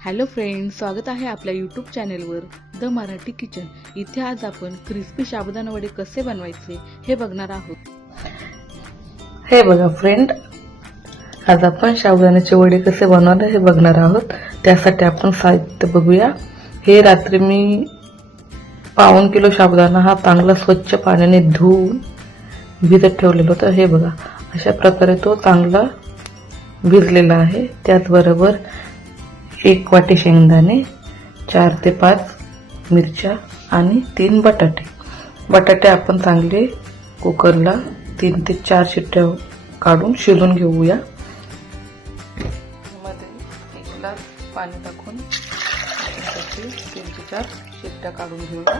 Hello friends, स्वागत आहे आपल्या यूट्यूब चॅनेलवर द मराठी किचन। इथे आज आपण क्रिस्पी साबुदाणा वडे कसे बनवायचे हे बघणार आहोत। हे बघा फ्रेंड, आज आपण साबुदाण्याचे वडे कसे बनवणार हे बघणार आहोत। त्यासाठी आपण साहित्य बघूया। हे रात्री मी पाऊण किलो साबुदाणा हा चांगला स्वच्छ पाण्याने धुवून भिजत ठेवलेला होता। हे बघा, अशा प्रकारे तो चांगला भिजलेला आहे। त्याचबरोबर 1 वाटी शेंगदाणे, 4 ते 5 मिरच्या आणि 3 बटाटे। बटाटे आपण चांगले कुकरला 3 ते 4 शिट्ट्या काढून शिजून घेऊया। मध्ये 1 ग्लास पाणी टाकून 3 ते 4 शिट्ट्या काढून घेऊया।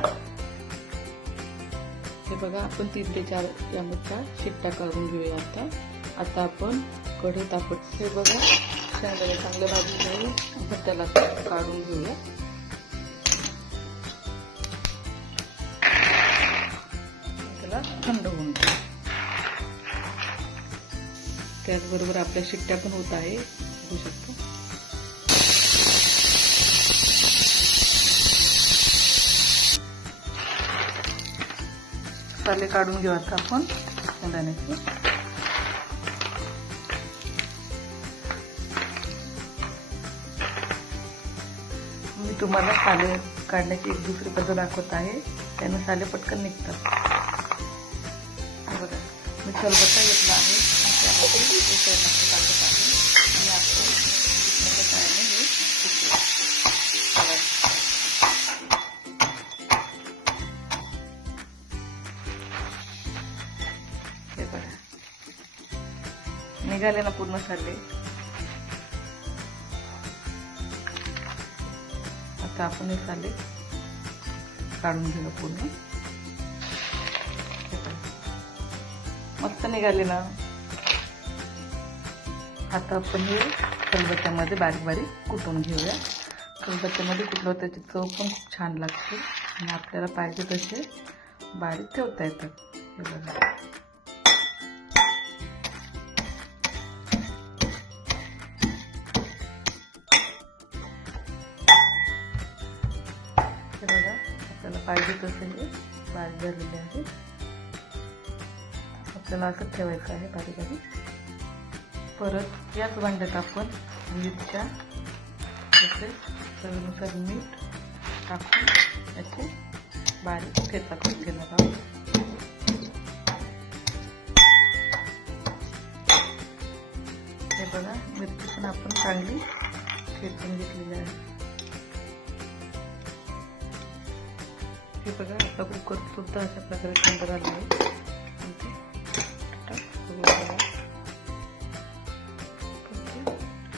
हे बघा, आपण 3 ते 4 चमचा शिट्ट्या काढून घेऊया। आता आपण कढई तापत हे बघा, शेंगदाणे चांगले भाजून घेऊन भट्ट्याला काढून घेऊया। त्याला थंड होऊन द्या। त्याचबरोबर आपल्या शिट्ट्या पण होत आहे, बघू शकतो। साले काढून घेऊ आता आपण शेंगदाण्याचे। मी तुम्हाला साले काढण्याची एक दुसरी पद्धत दाखवत आहे, त्याने साले पटकन निघतात। बघा, मी खलबत्ता घेतला आहे आणि त्यामध्ये टाकत आहे आणि आपण सायाने हे हे बघा, निघाले ना पूर्ण साले। आता आपण हे साले काढून घेऊ पूर्ण। मस्त निघाले ना। आता आपण हे खलबत्त्यामध्ये बारीक बारीक कुटून घेऊया। खलबत्त्यामध्ये कुटलं त्याची चव पण खूप छान लागते आणि आपल्याला पाहिजे तसे बारीक ठेवता येतात। हे बघा, आपल्याला पाहिजे तसे हे बारीक झालेले आहे। आपल्याला असं ठेवायचं आहे बारीक बारीक। परत याच भांड्यात आपण मिरच्या तसेच चवीनुसार मीठ टाकून याचे बारीक ठेचा करून घेणार आहोत। हे बघा, मिरची पण आपण चांगली ठेचून घेतलेली आहे। हे बघा, आपला कुकर सुद्धा अशा प्रकारे थंड झाला आहे।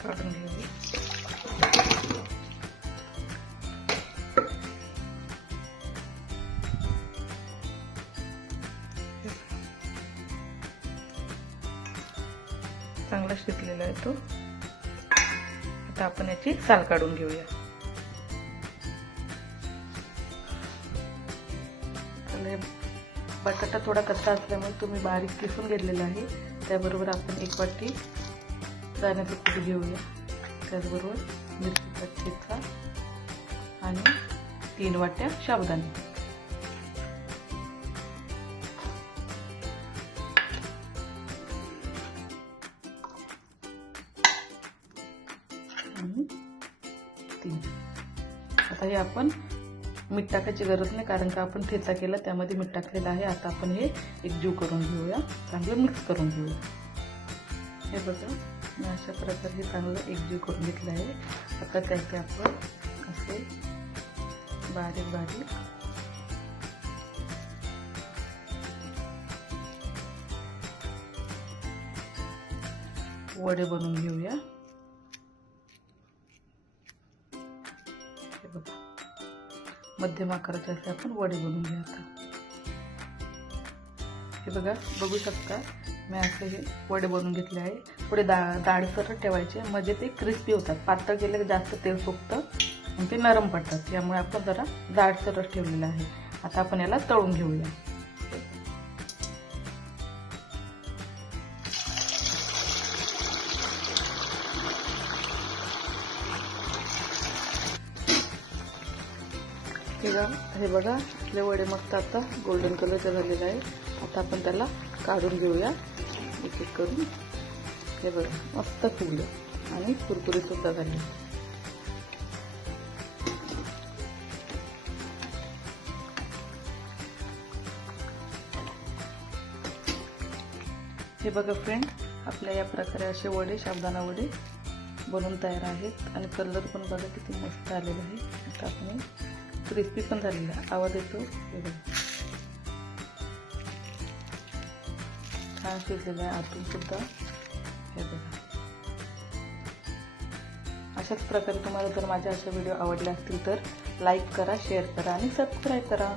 काढून घेऊया। चांगला शिजलेला आहे तो। आता आपण याची साल काढून घेऊया। बटाटा थोडा कच्चा असल्यामुळे तुम्ही बारीक किसून घेतलेला आहे। त्याबरोबर आपण 1 वाटी दाण्याचं कूट घेऊया। त्याचबरोबर मिरचीचा ठेचा आणि 3 वाट्या साबुदाणा। आणि 3 आता हे आपण मीठ टाकायची गरज नाही, कारण का आपण ठेचा केला त्यामध्ये मीठ टाकलेलं आहे। आता आपण हे एकजीव करून घेऊया, चांगलं मिक्स करून घेऊया। हे बघा, मी अशा प्रकारे हे चांगलं एकजीव करून घेतलं आहे। आता त्याचे आपण असे बारीक बारीक वडे बनवून घेऊया। हे बघा, मध्यम आकाराचे असे आपण वडे बनवून घ्या। आता हे बघा, बघू शकता मी असे हे वडे बनवून घेतले आहे। थोडे दाडसर ठेवायचे, म्हणजे ते क्रिस्पी होतात। पातळ केले की जास्त तेल सुकतं आणि ते नरम पडतात, त्यामुळे आपण जरा जाडसरच ठेवलेलं आहे। आता आपण याला तळून घेऊया। हे बघा आपले वडे मस्त आता गोल्डन कलरचे झालेले आहे. आता आपण त्याला काढून घेऊया एक एक करून. हे बघा मस्त फुगले आणि कुरकुरीत सुद्धा झाले. हे बघा फ्रेंड, आपल्या या प्रकारे असे वडे, साबुदाणा वडे बनवून तयार आहेत आणि कलर पण बघा किती मस्त आलेला आहे. आता आपण क्रिस्पी पण झालेला आहे. आवाज येतो हे बघा, छान शिजलेलं आहे आतून सुद्धा. हे बघा अशाच प्रकारे तुम्हाला जर माझे असे व्हिडिओ आवडले असतील तर लाईक करा, शेअर करा आणि सबस्क्राईब करा.